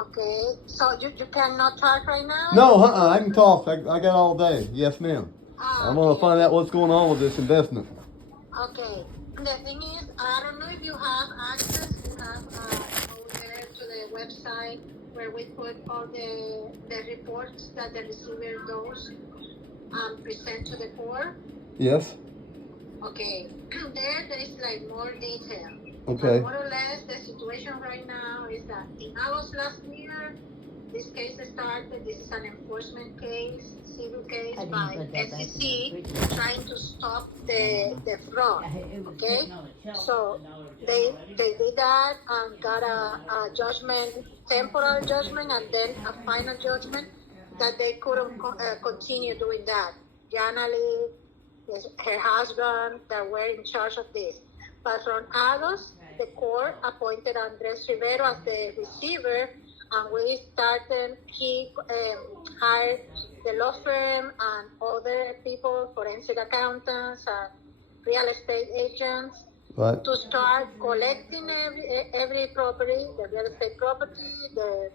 Okay, so you cannot talk right now? No, I can talk. I got all day. Yes, ma'am. I'm gonna Okay. find out what's going on with this investment. Okay. The thing is, I don't know if you have access. You have go there to the website where we put all the reports that the receiver does present to the court. Yes. Okay. There is like more detail. Okay. More or less, the situation right now is that in August last year, this case started. This is an enforcement case, civil case by SEC, trying to stop the fraud. Okay, so they did that and got a judgment, temporal judgment, and then a final judgment that they couldn't continue doing that. Janali, her husband, that were in charge of this. But from August, the court appointed Andres Rivero as the receiver, and we started, he hired the law firm and other people, forensic accountants and real estate agents, Right. to start collecting every property, the real estate property, the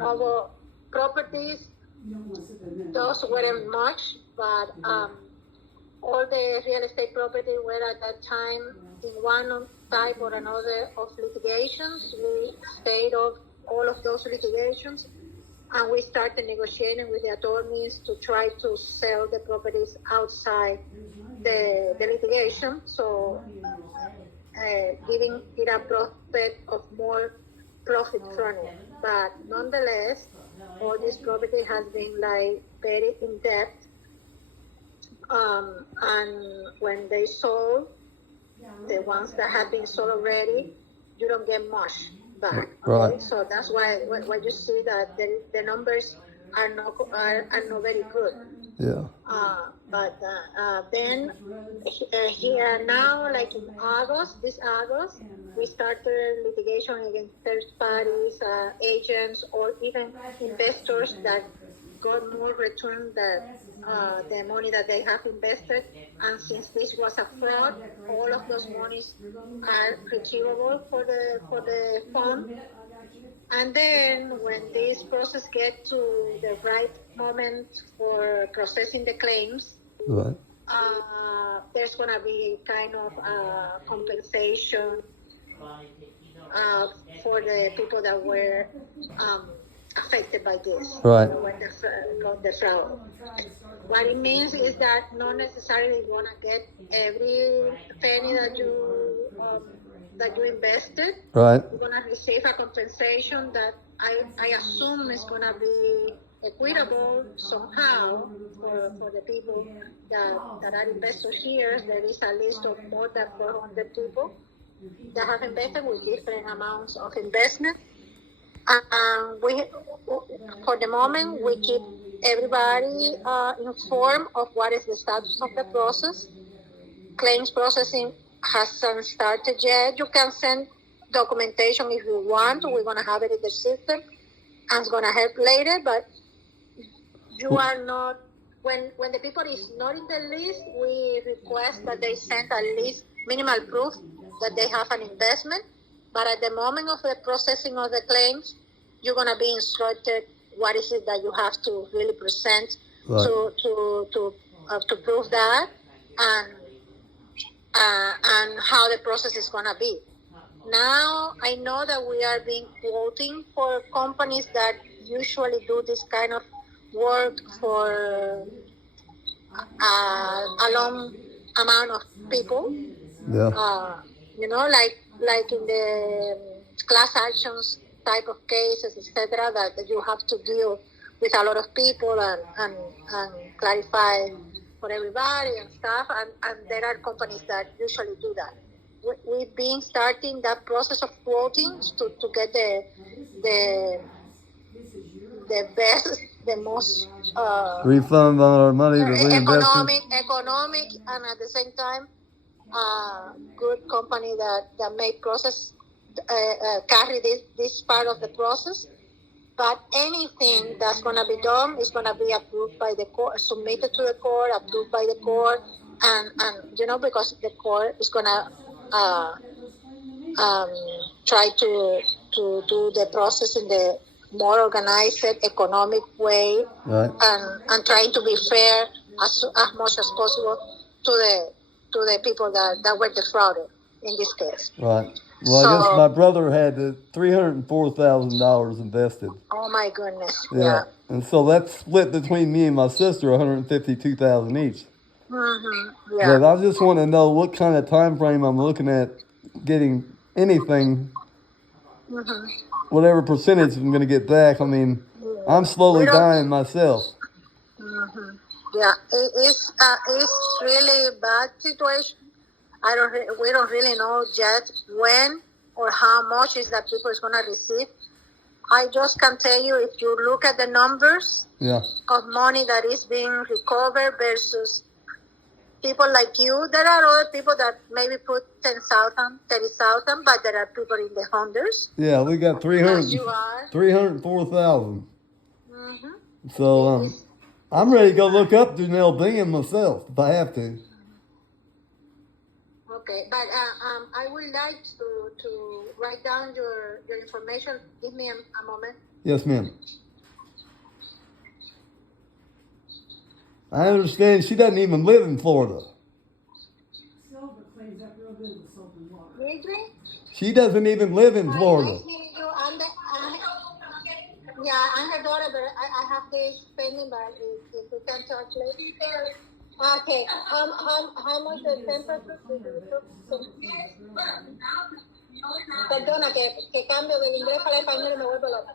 other properties. Those weren't much, but all the real estate property were at that time in one type or another of litigations. We stayed off all of those litigations, and we started negotiating with the attorneys to try to sell the properties outside the litigation, so giving it a prospect of more profit from it. But nonetheless, all this property has been like very in depth. And when they sold, the ones that have been sold already, you don't get much back. Okay? Right. So that's why when you see that the numbers are not very good. Yeah. But then here now, like in this August, we started litigation against third parties, agents, or even investors that got more return than the money that they have invested. And since this was a fraud, all of those monies are retrievable for the fund. And then when this process gets to the right moment for processing the claims, Right. There's going to be kind of compensation for the people that were affected by this. Right. When the fraud. What it means is that not necessarily you want to get every penny that you invested. Right. You're going to receive a compensation that I assume is going to be equitable somehow for the people that are investors here. There is a list of more than 400 people that have invested with different amounts of investment. We, for the moment, we keep everybody informed of what is the status of the process. Claims processing hasn't started yet. You can send documentation if you want. We're going to have it in the system, and it's going to help later. But you are not, when the people is not in the list, we request that they send at least minimal proof that they have an investment. But at the moment of the processing of the claims, you're going to be instructed what is it that you have to really present to prove that, and how the process is going to be. Now, I know that we are being quoting for companies that usually do this kind of work for a long amount of people. Yeah. Like in the class actions type of cases, etc., that you have to deal with a lot of people and clarify for everybody and stuff. And there are companies that usually do that. We've been starting that process of quoting to get the best, the most refund on our money, the economic, and at the same time, good company that may process carry this part of the process. But anything that's going to be done is going to be approved by the court, submitted to the court, approved by the court, and because the court is going to try to do the process in the more organized, economic way, Right. and trying to be fair as much as possible to the people that were defrauded in this case. Right. Well, I guess my brother had $304,000 invested. Oh my goodness. Yeah. Yeah. And so that's split between me and my sister, $152,000 each. Mm-hmm. Yeah. But I just want to know what kind of time frame I'm looking at getting anything, Mm-hmm. whatever percentage I'm going to get back. I mean, I'm slowly dying myself. Mm-hmm. Yeah, it's really a bad situation. We don't really know yet when or how much is that people is gonna receive. I just can tell you, if you look at the numbers of money that is being recovered versus people like you, there are other people that maybe put 10,000, 30,000, but there are people in the hundreds. Yeah, we got 304,000. Mm-hmm. So I'm ready to go look up Janelle Bingham myself if I have to. Okay, but I would like to write down your information. Give me a moment. Yes, ma'am. I understand she doesn't even live in Florida. Really? She doesn't even live in Florida. Nice meeting you. I'm her daughter, but I have this pending, but if we can talk later. Okay. How much the temperature? Perdona, que cambio del inglés al español y me vuelvo loca.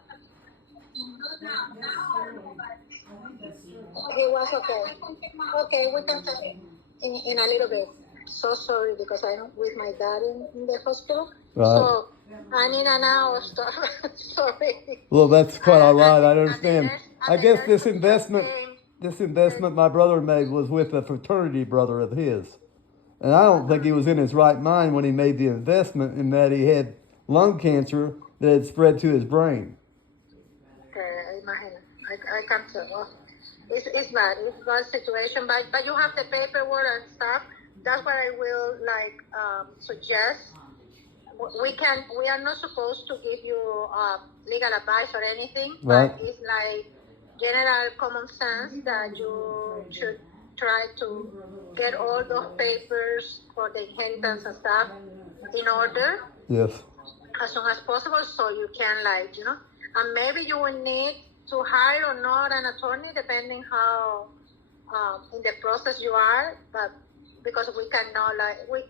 He was okay. Okay, we can talk in a little bit. So sorry because I'm with my dad in the hospital. Right. So I need an hour stuff. Sorry. Well, that's quite all right. I understand. I guess this investment my brother made was with a fraternity brother of his. And I don't think he was in his right mind when he made the investment, in that he had lung cancer that had spread to his brain. Okay, imagine. I can't tell. It's bad. It's a bad situation, but you have the paperwork and stuff. That's what I will suggest. We are not supposed to give you legal advice or anything, right. But it's like general common sense that you should try to get all those papers for the inheritance and stuff in order. Yes. As soon as possible, so you can and maybe you will need to hire or not an attorney depending how in the process you are, but because we cannot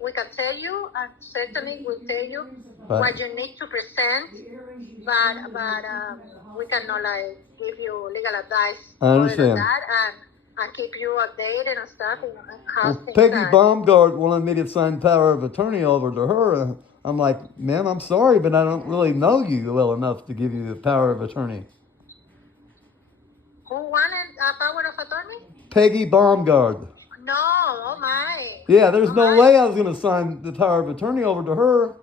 we can tell you, and certainly we'll tell you what you need to present, but we cannot give you legal advice. I understand. And keep you updated and stuff. And Peggy Baumgart wanted me to sign power of attorney over to her. I'm like, ma'am, I'm sorry, but I don't really know you well enough to give you the power of attorney. Who wanted a power of attorney? Peggy Baumgart. No, oh my. Yeah, there's no way I was going to sign the power of attorney over to her. Oh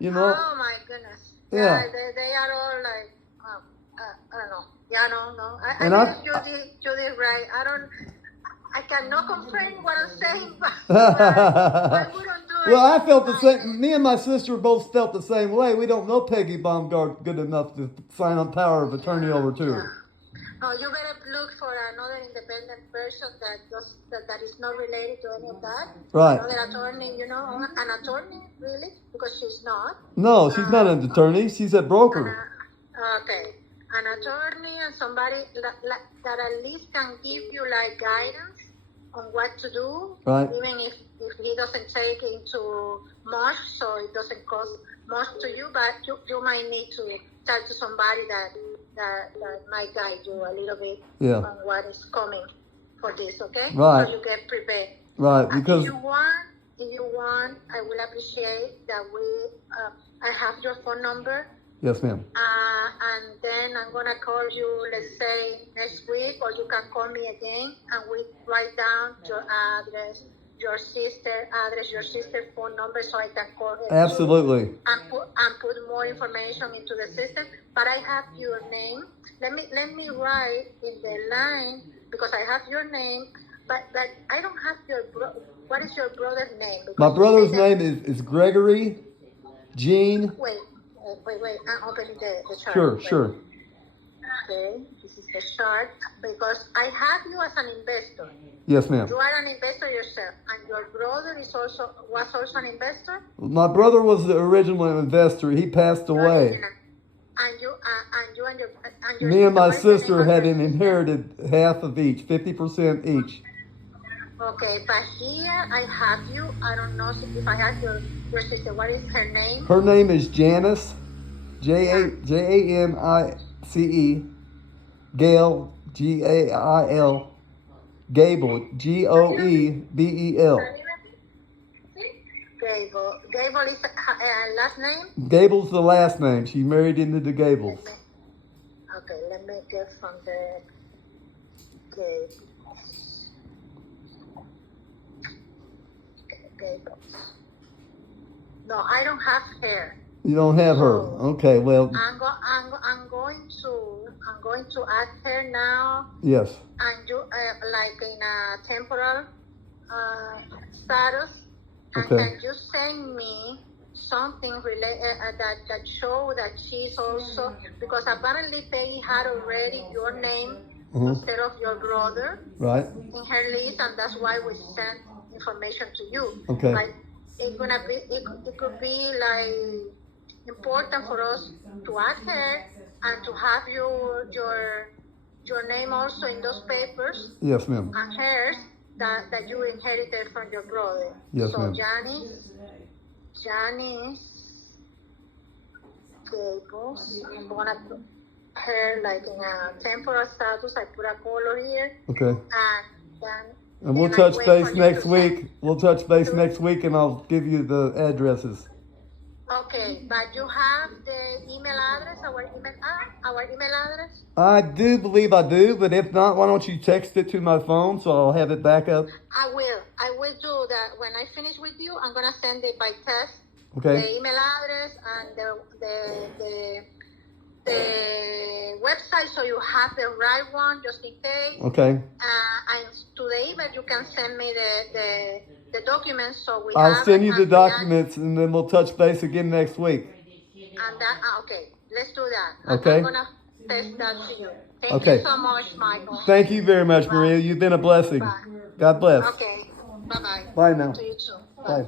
my goodness. Yeah. They are all I don't know. Yeah, no. I think you did right. I cannot confirm what I'm saying, but I wouldn't do it. Well, I felt the same. Me and my sister both felt the same way. We don't know Peggy Baumgart good enough to sign on power of attorney over to her. No, you better look for another independent person that is not related to any of that. Right. Another attorney, an attorney, really? Because she's not. No, she's not an attorney. She's a broker. Okay. An attorney and somebody that at least can give you guidance on what to do. Right. Even if he doesn't take into much, so it doesn't cost much to you, but you might need to talk to somebody that might guide you a little bit on what is coming for this, okay? Right. So you get prepared. Right, because if you want, I will appreciate that I have your phone number. Yes, ma'am. And then I'm gonna call you, let's say next week, or you can call me again, and we write down your address, your sister's phone number, so I can call her. Absolutely. And put more information into the system. But I have your name. Let me write in the line, because I have your name, but I don't have your what is your brother's name? Because my brother's name is Gregory Jean. Wait. Wait, I'm opening the chart. Sure, Wait. sure. Okay, this is the chart because I have you as an investor. Yes, ma'am. You are an investor yourself, and your brother was also an investor. My brother was the original investor. He passed away. And you and your Me and my what is the name sister of had your sister? inherited half of each, 50% each. Okay, but here I have you. I don't know if I have your sister. What is her name? Her name is Janice, Janice, Gail, Gail, Gable, Goebel. Gable is last name? Gable's the last name. She married into the Gables. Okay, let me get from the Gables. Gables. No, I don't have hair. You don't have her. Okay, well. I'm going to add her now. Yes. And you like in a temporal status. And okay. Can you send me something that show that she's also, because apparently Peggy had already your name instead of your brother in her list, and that's why we sent information to you. Okay. Like it could be like important for us to add her and to have your name also in those papers. Yes, ma'am. And hers that you inherited from your brother. Yes, so ma'am. Janice Gables. I'm gonna put her like in a temporal status. I put a color here. Okay. And we'll touch base next week. We'll touch base next week, and I'll give you the addresses. Okay, but you have the email address, our email address? I do believe I do, but if not, why don't you text it to my phone so I'll have it back up? I will do that. When I finish with you, I'm going to send it by text. Okay. The email address and the website so you have the right one just in case. Okay. And to the email, you can send me the documents so we I'll send you the documents and then we'll touch base again next week. And that, okay, let's do that. Okay. I'm going to text that to you. Thank you so much, Michael. Thank you very much, Maria. You've been a blessing. Bye. God bless. Okay. Bye-bye. Bye now. To you too. Bye.